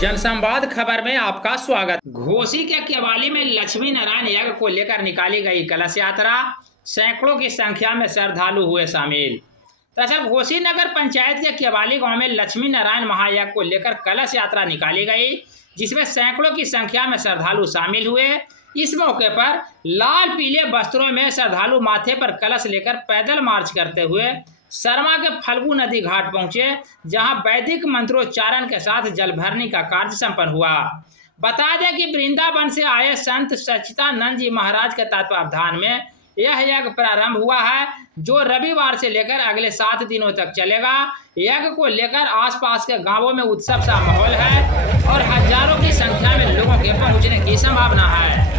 जनसंवाद खबर में आपका स्वागत। घोसी के केवाली में लक्ष्मी नारायण यज्ञ को लेकर निकाली गई कलश यात्रा, सैकड़ों की संख्या में श्रद्धालु हुए शामिल। दरअसल घोसी नगर पंचायत के केवाली गांव में लक्ष्मी नारायण महायज्ञ को लेकर कलश यात्रा निकाली गई, जिसमें सैकड़ों की संख्या में श्रद्धालु शामिल हुए। इस मौके पर लाल पीले वस्त्रों में श्रद्धालु माथे पर कलश लेकर पैदल मार्च करते हुए सरमा के फल्गु नदी घाट पहुंचे, जहां वैदिक मंत्रोच्चारण के साथ जल भरने का कार्य संपन्न हुआ। बता दें कि वृंदावन से आए संत सच्चिदानंद जी महाराज के तत्वावधान में यह यज्ञ प्रारंभ हुआ है, जो रविवार से लेकर अगले 7 दिनों तक चलेगा। यज्ञ को लेकर आसपास के गांवों में उत्सव सा माहौल है और हजारों की संख्या में लोगों के पहुंचने की संभावना है।